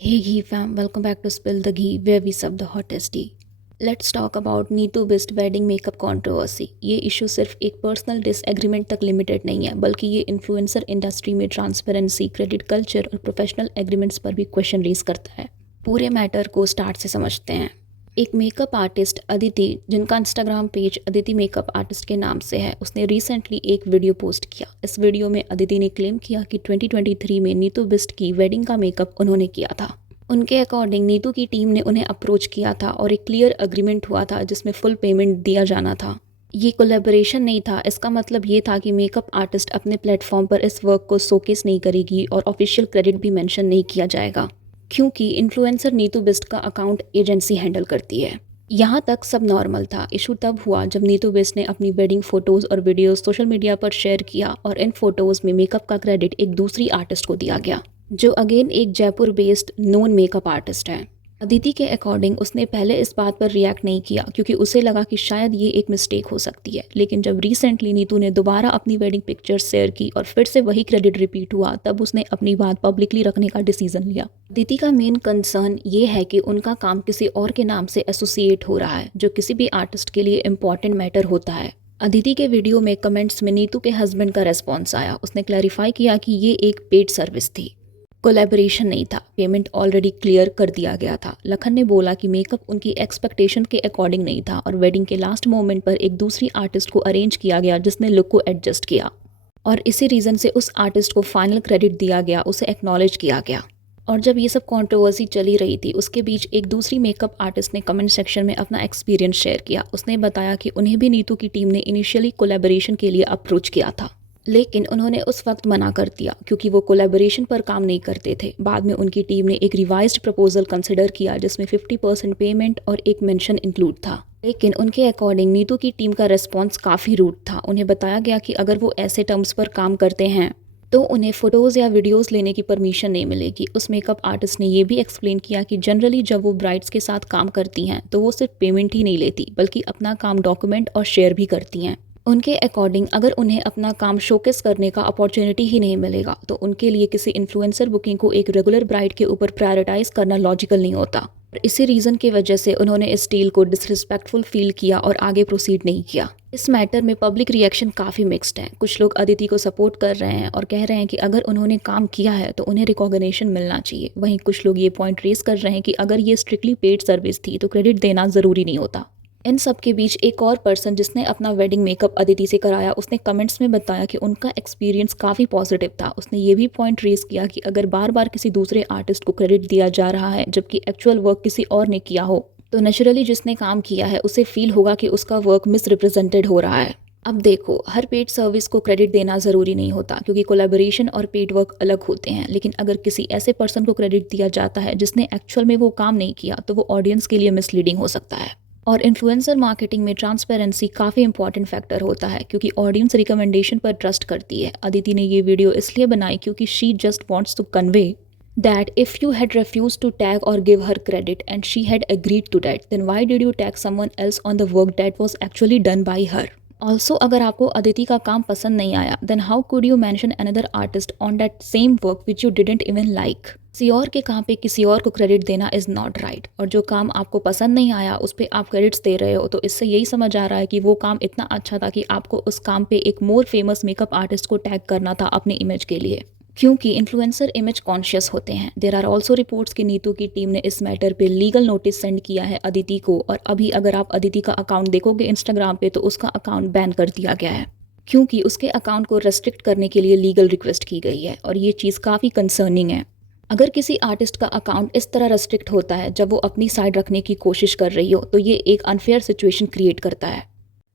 Hey Ghee fam, welcome back to Spill the Ghee where we serve the hottest tea. Let's talk about Neetu Bisht wedding makeup controversy. ये issue सिर्फ एक personal disagreement तक limited नहीं है, बल्कि ये influencer industry में ट्रांसपेरेंसी, क्रेडिट कल्चर और प्रोफेशनल एग्रीमेंट्स पर भी क्वेश्चन रेज करता है। पूरे मैटर को स्टार्ट से समझते हैं। एक मेकअप आर्टिस्ट अदिति, जिनका Instagram page Aditi makeup artist के नाम से है, उसने रिसेंटली एक वीडियो पोस्ट किया। इस वीडियो में अदिति ने क्लेम किया कि 2023 में नीतू बिस्ट की वेडिंग का मेकअप उन्होंने किया था। उनके अकॉर्डिंग नीतू की टीम ने उन्हें अप्रोच किया था और एक क्लियर अग्रीमेंट हुआ था जिसमें फुल पेमेंट दिया जाना था। ये कोलैबोरेशन नहीं था। इसका मतलब ये था कि मेकअप आर्टिस्ट अपने प्लेटफॉर्म पर इस वर्क को शोकेस नहीं करेगी और ऑफिशियल क्रेडिट भी मेंशन नहीं किया जाएगा, क्योंकि इन्फ्लुएंसर नीतू बिस्ट का अकाउंट एजेंसी हैंडल करती है। यहाँ तक सब नॉर्मल था। इशू तब हुआ जब नीतू बिस्ट ने अपनी वेडिंग फोटोज़ और वीडियोज़ सोशल मीडिया पर शेयर किया और इन फोटोज़ में मेकअप का क्रेडिट एक दूसरी आर्टिस्ट को दिया गया, जो अगेन एक Jaipur based known makeup artist है। अदिति के अकॉर्डिंग उसने पहले इस बात पर रिएक्ट नहीं किया क्योंकि उसे लगा कि शायद ये एक मिस्टेक हो सकती है, लेकिन जब रिसेंटली नीतू ने दोबारा अपनी वेडिंग पिक्चर्स शेयर की और फिर से वही क्रेडिट रिपीट हुआ, तब उसने अपनी बात पब्लिकली रखने का डिसीजन लिया। अदिति का मेन कंसर्न ये है कि उनका काम किसी और के नाम से एसोसिएट हो रहा है, जो किसी भी आर्टिस्ट के लिए इम्पॉर्टेंट मैटर होता है। अदिति के वीडियो में कमेंट्स में नीतू के हस्बैंड का रेस्पॉन्स आया। उसने क्लैरिफाई किया कि ये एक पेड सर्विस थी, कोलैबोरेशन नहीं था, पेमेंट ऑलरेडी क्लियर कर दिया गया था। लखन ने बोला कि मेकअप उनकी एक्सपेक्टेशन के अकॉर्डिंग नहीं था और वेडिंग के लास्ट मोमेंट पर एक दूसरी आर्टिस्ट को अरेंज किया गया जिसने लुक को एडजस्ट किया, और इसी रीज़न से उस आर्टिस्ट को फाइनल क्रेडिट दिया गया, उसे एक्नॉलेज किया गया। और जब ये सब कंट्रोवर्सी चली रही थी, उसके बीच एक दूसरी मेकअप आर्टिस्ट ने कमेंट सेक्शन में अपना एक्सपीरियंस शेयर किया। उसने बताया कि उन्हें भी नीतू की टीम ने इनिशियली कोलैबोरेशन के लिए अप्रोच किया था, लेकिन उन्होंने उस वक्त मना कर दिया क्योंकि वो कोलैबोरेशन पर काम नहीं करते थे। बाद में उनकी टीम ने एक रिवाइज्ड प्रपोजल कंसिडर किया जिसमें 50% पेमेंट और एक मेंशन इंक्लूड था, लेकिन उनके अकॉर्डिंग नीतू की टीम का रिस्पॉन्स काफ़ी रूड था। उन्हें बताया गया कि अगर वो ऐसे टर्म्स पर काम करते हैं तो उन्हें फ़ोटोज़ या वीडियोज़ लेने की परमिशन नहीं मिलेगी। उस मेकअप आर्टिस्ट ने ये भी एक्सप्लेन किया कि जनरली जब वो ब्राइड्स के साथ काम करती हैं तो वो सिर्फ पेमेंट ही नहीं लेती, बल्कि अपना काम डॉक्यूमेंट और शेयर भी करती हैं। उनके अकॉर्डिंग अगर उन्हें अपना काम शोकेस करने का अपॉर्चुनिटी ही नहीं मिलेगा तो उनके लिए किसी इन्फ्लुएंसर बुकिंग को एक रेगुलर ब्राइड के ऊपर प्रायोरिटाइज करना लॉजिकल नहीं होता। और इसी रीज़न की वजह से उन्होंने इस डील को डिसरिस्पेक्टफुल फील किया और आगे प्रोसीड नहीं किया। इस मैटर में पब्लिक रिएक्शन काफ़ी मिक्स्ड है। कुछ लोग अदिति को सपोर्ट कर रहे हैं और कह रहे हैं कि अगर उन्होंने काम किया है तो उन्हें रिकॉग्निशन मिलना चाहिए। वहीं कुछ लोग ये पॉइंट रेज कर रहे हैं कि अगर ये स्ट्रिक्टली पेड सर्विस थी तो क्रेडिट देना ज़रूरी नहीं होता। इन सब के बीच एक और पर्सन जिसने अपना वेडिंग मेकअप अदिति से कराया, उसने कमेंट्स में बताया कि उनका एक्सपीरियंस काफ़ी पॉजिटिव था। उसने ये भी पॉइंट रेज किया कि अगर बार बार किसी दूसरे आर्टिस्ट को क्रेडिट दिया जा रहा है जबकि एक्चुअल वर्क किसी और ने किया हो, तो नेचुरली जिसने काम किया है उसे फील होगा कि उसका वर्क मिसरिप्रेजेंटेड हो रहा है। अब देखो, हर पेड सर्विस को क्रेडिट देना ज़रूरी नहीं होता क्योंकि कोलैबोरेशन और पेड वर्क अलग होते हैं, लेकिन अगर किसी ऐसे पर्सन को क्रेडिट दिया जाता है जिसने एक्चुअल में वो काम नहीं किया तो वो ऑडियंस के लिए मिसलीडिंग हो सकता है। और इन्फ्लुएंसर मार्केटिंग में ट्रांसपेरेंसी काफ़ी इंपॉर्टेंट फैक्टर होता है क्योंकि ऑडियंस रिकमेंडेशन पर ट्रस्ट करती है। अदिति ने ये वीडियो इसलिए बनाई क्योंकि she just wants to convey that if you had refused to tag और give her credit and she had agreed to that, then why did you tag someone else on the work that was actually done by her? Also अगर आपको अदिति का काम पसंद नहीं आया, then how could you mention another artist on that same work which you didn't even like? किसी और के काम पे किसी और को क्रेडिट देना इज़ नॉट राइट। और जो काम आपको पसंद नहीं आया उस पर आप क्रेडिट्स दे रहे हो, तो इससे यही समझ आ रहा है कि वो काम इतना अच्छा था कि आपको उस काम पे एक मोर फेमस मेकअप आर्टिस्ट को टैग करना था अपने इमेज के लिए, क्योंकि इन्फ्लुएंसर इमेज कॉन्शियस होते हैं। देर आर ऑल्सो रिपोर्ट्स कि नीतू की टीम ने इस मैटर पे लीगल नोटिस सेंड किया है अदिति को, और अभी अगर आप अदिति का अकाउंट देखोगे इंस्टाग्राम पे तो उसका अकाउंट बैन कर दिया गया है क्योंकि उसके अकाउंट को रेस्ट्रिक्ट करने के लिए लीगल रिक्वेस्ट की गई है, और ये चीज़ काफ़ी कंसर्निंग है। अगर किसी आर्टिस्ट का अकाउंट इस तरह रेस्ट्रिक्ट होता है जब वो अपनी साइड रखने की कोशिश कर रही हो, तो ये एक अनफेयर सिचुएशन क्रिएट करता है।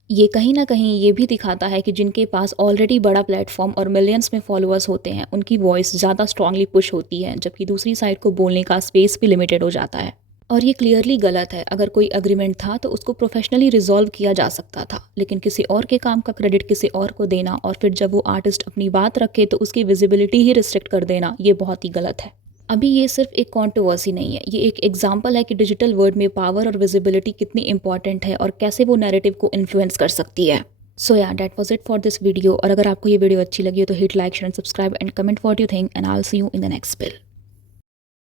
ये कहीं ना कहीं ये भी दिखाता है कि जिनके पास ऑलरेडी बड़ा प्लेटफॉर्म और मिलियंस में फॉलोअर्स होते हैं उनकी वॉइस ज़्यादा स्ट्रांगली पुश होती है, जबकि दूसरी साइड को बोलने का स्पेस भी लिमिटेड हो जाता है। और ये क्लियरली गलत है। अगर कोई अग्रीमेंट था तो उसको प्रोफेशनली रिजॉल्व किया जा सकता था, लेकिन किसी और के काम का क्रेडिट किसी और को देना और फिर जब वो आर्टिस्ट अपनी बात रखे तो उसकी विजिबिलिटी ही रिस्ट्रिक्ट कर देना, ये बहुत ही गलत है। अभी ये सिर्फ एक कंट्रोवर्सी नहीं है, ये एक एग्जाम्पल है कि डिजिटल वर्ल्ड में पावर और विजिबिलिटी कितनी इंपॉर्टेंट है और कैसे वो नैरेटिव को इन्फ्लुएंस कर सकती है। सो या that was it for this video. और अगर आपको ये वीडियो अच्छी लगी हो तो hit like, share and subscribe and comment what you think, and I will see you in the next spill.